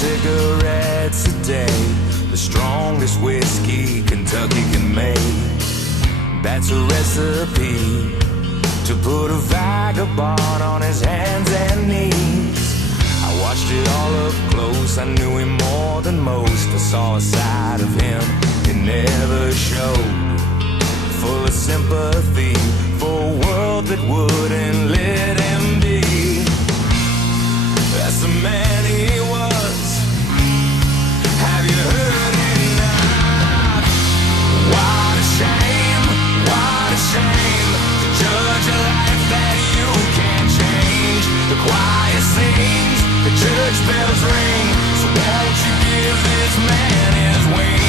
cigarettes a day, the strongest whiskey Kentucky can make. That's a recipe to put a vagabond on his hands and knees. I watched it all up close, I knew him more than most. I saw a side of him he never showed, full of sympathy for a world that wouldn't let him be. That's the man he was. Have you heard enough? What a shame, what a shame, to judge a life that you can't change. The choir sings, the church bells ring, so won't you give this man his wings?